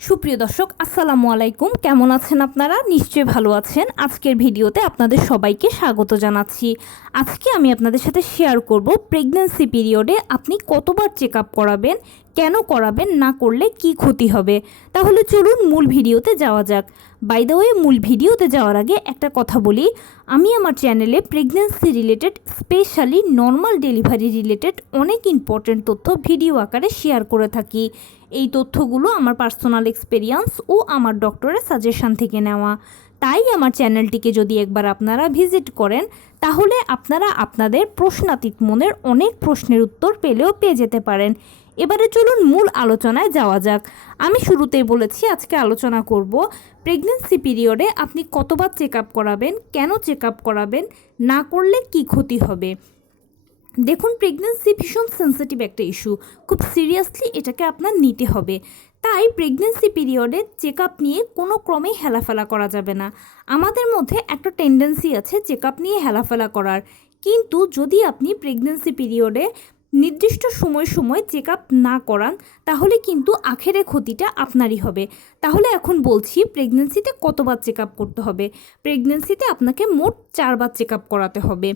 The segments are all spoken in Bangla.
সুপ্রিয় দর্শক আসসালামু আলাইকুম, কেমন আছেন আপনারা? নিশ্চয়ই ভালো আছেন। আজকের ভিডিওতে আপনাদের সবাইকে স্বাগত জানাচ্ছি। আজকে আমি আপনাদের সাথে শেয়ার করব প্রেগন্যান্সি পিরিয়ডে আপনি কতবার চেক আপ করাবেন, কেন করাবেন, না করলে কি ক্ষতি হবে। তাহলে চলুন মূল ভিডিওতে যাওয়া যাক। বাই দ্য ওয়ে, মূল ভিডিওতে যাওয়ার আগে একটা কথা বলি, আমি আমার চ্যানেলে pregnancy related, specially normal delivery related অনেক ইম্পর্টেন্ট তথ্য ভিডিও আকারে শেয়ার করে থাকি। এই তথ্যগুলো আমার পার্সোনাল এক্সপেরিয়েন্স ও আমার ডক্টরের সাজেশন থেকে নেওয়া। তাই আমার চ্যানেলটিকে যদি একবার আপনারা ভিজিট করেন, তাহলে আপনারা আপনাদের প্রশ্নাতীত মনের অনেক প্রশ্নের উত্তর পেয়ে যেতে পারেন। এবারে চলুন মূল আলোচনায় যাওয়া যাক। আমি শুরুতেই বলেছি আজকে আলোচনা করব প্রেগন্যান্সি পিরিয়ডে আপনি কতবার চেক আপ করাবেন, কেন চেক আপ করাবেন, না করলে কি ক্ষতি হবে। দেখুন, প্রেগন্যান্সি ভীষণ সেন্সিটিভ একটা ইস্যু, খুব সিরিয়াসলি এটাকে আপনার নিতে হবে। তাই প্রেগন্যান্সি পিরিয়ডে চেক আপ নিয়ে কোনো ক্রমেই হেলাফেলা করা যাবে না। আমাদের মধ্যে একটা টেন্ডেন্সি আছে চেক আপ নিয়ে হেলাফেলা করার, কিন্তু যদি আপনি প্রেগন্যান্সি পিরিয়ডে নির্দিষ্ট সময় চেক আপ না করান, তাহলে কিন্তু আখেরে ক্ষতিটা আপনারই হবে। তাহলে এখন বলছি প্রেগন্যান্সিতে কতবার চেক আপ করতে হবে। প্রেগন্যান্সিতে আপনাকে মোট 4বার চেক আপ করাতে হবে।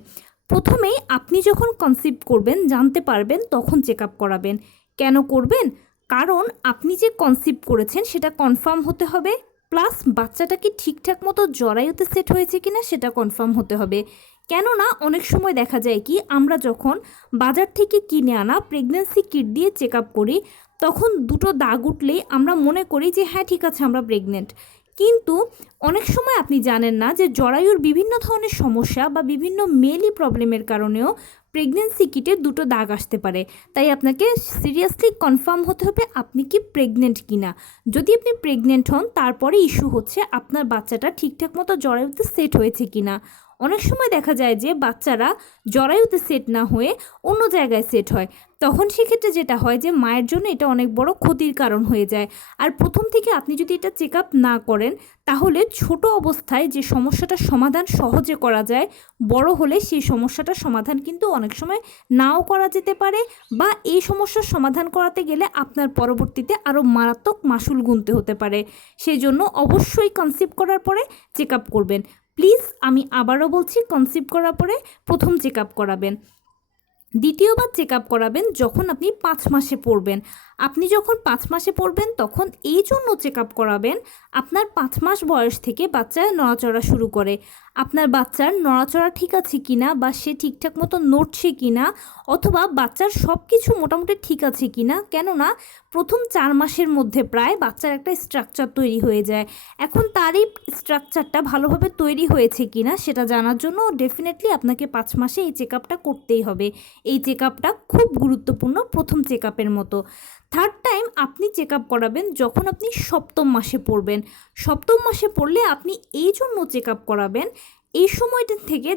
প্রথমেই আপনি যখন কনসিভ করবেন, জানতে পারবেন, তখন চেক আপ করাবেন। কেন করবেন? কারণ আপনি যে কনসিভ করেছেন সেটা কনফার্ম হতে হবে, প্লাস বাচ্চাটা কি ঠিকঠাক মতো জরায়ুতে সেট হয়েছে কিনা সেটা কনফার্ম হতে হবে। কেননা অনেক সময় দেখা যায় কি, আমরা যখন বাজার থেকে কিনে আনা প্রেগন্যান্সি কিট দিয়ে চেক আপ করি, তখন দুটো দাগ উঠলেই আমরা মনে করি যে হ্যাঁ ঠিক আছে, আমরা প্রেগনেন্ট। কিন্তু অনেক সময় আপনি জানেন না যে জরায়ুর বিভিন্ন ধরনের সমস্যা বা বিভিন্ন মেলি প্রবলেমের কারণেও প্রেগনেন্সি কিটে দুটো দাগ আসতে পারে। তাই আপনাকে সিরিয়াসলি কনফার্ম হতে হবে আপনি কি প্রেগনেন্ট কিনা। যদি আপনি প্রেগনেন্ট হন, তারপরে ইস্যু হচ্ছে আপনার বাচ্চাটা ঠিকঠাক মতো জরায়ুতে সেট হয়েছে কিনা। অনেক সময় দেখা যায় যে বাচ্চারা জরায়ুতে সেট না হয়ে অন্য জায়গায় সেট হয়, তখন সেক্ষেত্রে যেটা হয় যে মায়ের জন্য এটা অনেক বড় ক্ষতির কারণ হয়ে যায়। আর প্রথম থেকে আপনি যদি এটা চেক আপ না করেন, তাহলে ছোট অবস্থায় যে সমস্যাটার সমাধান সহজে করা যায়, বড় হলে সেই সমস্যাটার সমাধান কিন্তু অনেক সময় নাও করা যেতে পারে, বা এই সমস্যার সমাধান করাতে গেলে আপনার পরবর্তীতে আরও মারাত্মক মাসুল গুনতে হতে পারে। সেই জন্য অবশ্যই কনসিভ করার পরে চেক আপ করবেন। প্লিজ, আমি আবারও বলছি, কনসিভ করার পরে প্রথম চেক আপ করাবেন। দ্বিতীয়বার চেক আপ করাবেন যখন আপনি 5 মাসে পড়বেন। আপনি যখন 5 মাসে পড়বেন তখন এই জন্য চেক আপ করাবেন, আপনার 5 মাস বয়স থেকে বাচ্চা নড়াচড়া শুরু করে। আপনার বাচ্চার নড়াচড়া ঠিক আছে কিনা, বা সে ঠিকঠাক মতো নড়ছে কিনা, অথবা বাচ্চার সব কিছু মোটামুটি ঠিক আছে কিনা। কেননা প্রথম 4 মাসের মধ্যে প্রায় বাচ্চার একটা স্ট্রাকচার তৈরি হয়ে যায়। এখন তার এই স্ট্রাকচারটা ভালোভাবে তৈরি হয়েছে কিনা সেটা জানার জন্য ডেফিনেটলি আপনাকে 5 মাসে এই চেক আপটা করতেই হবে। এই চেক আপটা খুব গুরুত্বপূর্ণ, প্রথম চেক আপের মতো। থার্ড টাইম আপনি চেক আপ করাবেন যখন আপনি 7ম মাসে পড়বেন। 7ম মাসে পড়লে আপনি এই জন্য চেক আপ করাবেন, এই সময়টা থেকে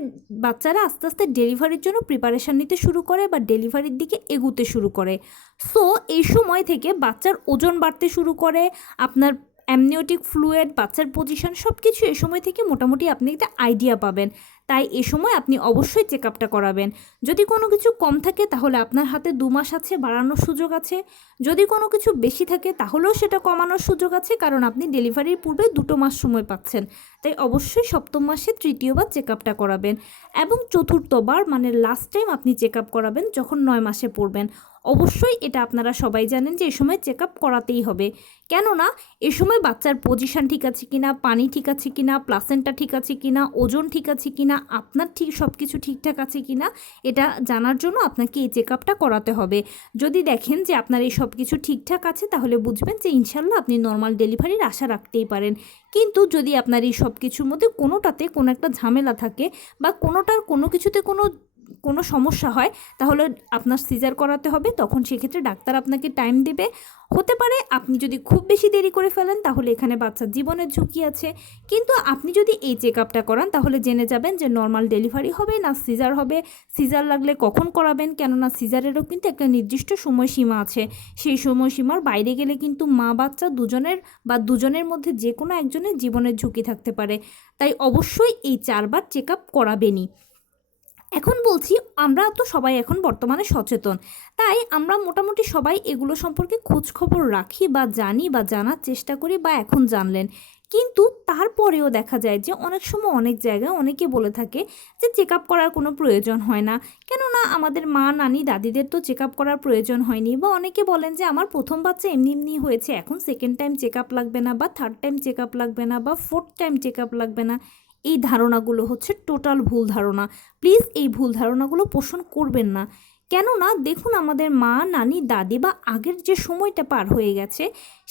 বাচ্চারা আস্তে আস্তে ডেলিভারির জন্য প্রিপারেশান নিতে শুরু করে বা ডেলিভারির দিকে এগুতে শুরু করে। সো এই সময় থেকে বাচ্চার ওজন বাড়তে শুরু করে, আপনার অ্যামনিওটিক ফ্লুয়েড, বাচ্চার পজিশন সব কিছু এ সময় থেকে মোটামুটি আপনি একটা আইডিয়া পাবেন। তাই এ সময় আপনি অবশ্যই চেক আপটা করাবেন। যদি কোনো কিছু কম থাকে তাহলে আপনার হাতে 2 মাস আছে, বাড়ানোর সুযোগ আছে। যদি কোনো কিছু বেশি থাকে তাহলেও সেটা কমানোর সুযোগ আছে, কারণ আপনি ডেলিভারির পূর্বে 2 মাস সময় পাচ্ছেন। তাই অবশ্যই 7ম মাসে তৃতীয়বার চেক আপটা করাবেন, এবং চতুর্থবার মানে লাস্ট টাইম আপনি চেক আপ করাবেন যখন 9 মাসে পড়বেন। অবশ্যই এটা আপনারা সবাই জানেন যে এই সময় চেক আপ করাতেই হবে। কেননা এ সময় বাচ্চার পজিশন ঠিক আছে কিনা, পানি ঠিক আছে কিনা, প্লাসেন্টা ঠিক আছে কিনা, ওজন ঠিক আছে কিনা, আপনার ঠিক সব কিছু ঠিকঠাক আছে কিনা, এটা জানার জন্য আপনাকে এই চেক আপটা করাতে হবে। যদি দেখেন যে আপনার এই সব কিছু ঠিকঠাক আছে, তাহলে বুঝবেন যে ইনশাল্লাহ আপনি নর্মাল ডেলিভারির আশা রাখতেই পারেন। কিন্তু যদি আপনার এই সব কিছুর মধ্যে কোনোটাতে কোনো একটা ঝামেলা থাকে, বা কোনো কিছুতে কোনো সমস্যা হয়, তাহলে আপনার সিজার করাতে হবে। তখন সেক্ষেত্রে ডাক্তার আপনাকে টাইম দেবে। হতে পারে আপনি যদি খুব বেশি দেরি করে ফেলেন, তাহলে এখানে বাচ্চার জীবনের ঝুঁকি আছে। কিন্তু আপনি যদি এই চেক আপটা করান, তাহলে জেনে যাবেন যে নর্মাল ডেলিভারি হবে না সিজার হবে, সিজার লাগলে কখন করাবেন। কেননা সিজারেরও কিন্তু একটা নির্দিষ্ট সময়সীমা আছে। সেই সময়সীমার বাইরে গেলে কিন্তু মা বাচ্চা দুজনের বা দুজনের মধ্যে যে কোনো একজনের জীবনের ঝুঁকি থাকতে পারে। তাই অবশ্যই এই 4বার চেক আপ করাবেনই। এখন বলছি, আমরা তো সবাই এখন বর্তমানে সচেতন, তাই আমরা মোটামুটি সবাই এগুলো সম্পর্কে খোঁজ খবর রাখি বা জানি বা জানার চেষ্টা করি বা এখন জানলেন। কিন্তু তারপরেও দেখা যায় যে অনেক সময় অনেক জায়গায় অনেকে বলে থাকে যে চেক আপ করার কোনো প্রয়োজন হয় না, কেননা আমাদের মা নানি দাদিদের তো চেক আপ করার প্রয়োজন হয়নি, বা অনেকে বলেন যে আমার প্রথম বাচ্চা এমনি এমনি হয়েছে, এখন সেকেন্ড টাইম চেক আপ লাগবে না, বা থার্ড টাইম চেক আপ লাগবে না, বা ফোর্থ টাইম চেক আপ লাগবে না। এই ধারণাগুলো হচ্ছে টোটাল ভুল ধারণা। প্লিজ এই ভুল ধারণাগুলো পোষণ করবেন না। কেননা দেখুন, আমাদের মা নানি দাদি বা আগের যে সময়টা পার হয়ে গেছে,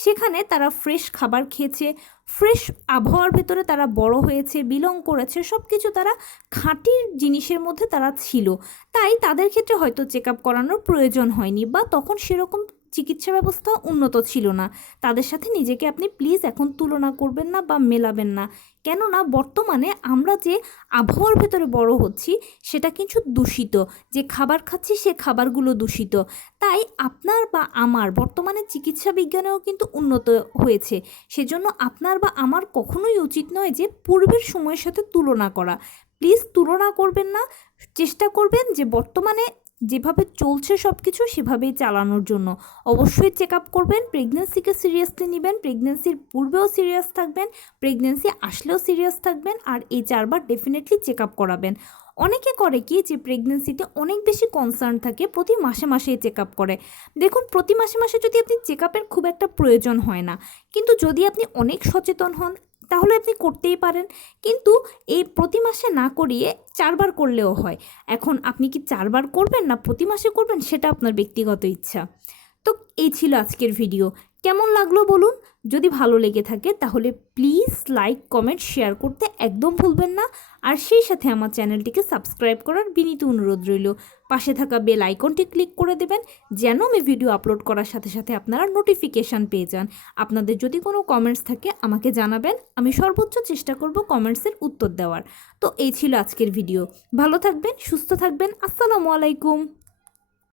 সেখানে তারা ফ্রেশ খাবার খেয়েছে, ফ্রেশ আবহাওয়ার ভেতরে তারা বড় হয়েছে, বিলং করেছে, সব কিছু তারা খাঁটি জিনিসের মধ্যে তারা ছিল। তাই তাদের ক্ষেত্রে হয়তো চেক আপ করানোর প্রয়োজন হয়নি, বা তখন সেরকম চিকিৎসা ব্যবস্থা উন্নত ছিল না। তাদের সাথে নিজেকে আপনি প্লিজ এখন তুলনা করবেন না বা মেলাবেন না। কেননা বর্তমানে আমরা যে আবহাওয়ার ভেতরে বড় হচ্ছি সেটা কিছু দূষিত, যে খাবার খাচ্ছি সে খাবারগুলো দূষিত। তাই আপনার বা আমার বর্তমানে চিকিৎসা বিজ্ঞানেও কিন্তু উন্নত হয়েছে, সেজন্য আপনার বা আমার কখনোই উচিত নয় যে পূর্বের সময়ের সাথে তুলনা করা। প্লিজ তুলনা করবেন না। চেষ্টা করবেন যে বর্তমানে যেভাবে চলছে সব কিছু সেভাবেই চালানোর জন্য। অবশ্যই চেক আপ করবেন, প্রেগনেন্সিকে সিরিয়াসলি নেবেন, প্রেগনেন্সির পূর্বেও সিরিয়াস থাকবেন, প্রেগনেন্সি আসলেও সিরিয়াস থাকবেন, আর এই 4বার ডেফিনেটলি চেক আপ করাবেন। অনেকে করে কি যে প্রেগনেন্সিতে অনেক বেশি কনসার্ন থাকে, প্রতি মাসে মাসেই চেক আপ করে। দেখুন, প্রতি মাসে মাসে যদি আপনি চেক আপের খুব একটা প্রয়োজন হয় না, কিন্তু যদি আপনি অনেক সচেতন হন তাহলে আপনি করতেই পারেন। কিন্তু এই প্রতি মাসে না করিয়ে 4বার করলেও হয়। এখন আপনি কি 4বার করবেন না প্রতি মাসে করবেন, সেটা আপনার ব্যক্তিগত ইচ্ছা। তো এই ছিল আজকের ভিডিও। কেমন লাগলো বলুন? যদি ভালো লেগে থাকে তাহলে প্লিজ লাইক কমেন্ট শেয়ার করতে একদম ভুলবেন না। আর সেই সাথে আমার চ্যানেলটিকে সাবস্ক্রাইব করার বিনীত অনুরোধ রইল। পাশে থাকা বেল আইকনটি ক্লিক করে দেবেন, যেন আমি ভিডিও আপলোড করার সাথে সাথে আপনারা নোটিফিকেশান পেয়ে যান। আপনাদের যদি কোনো কমেন্টস থাকে আমাকে জানাবেন, আমি সর্বোচ্চ চেষ্টা করব কমেন্টসের উত্তর দেওয়ার। তো এই ছিল আজকের ভিডিও। ভালো থাকবেন, সুস্থ থাকবেন। আসসালামু আলাইকুম।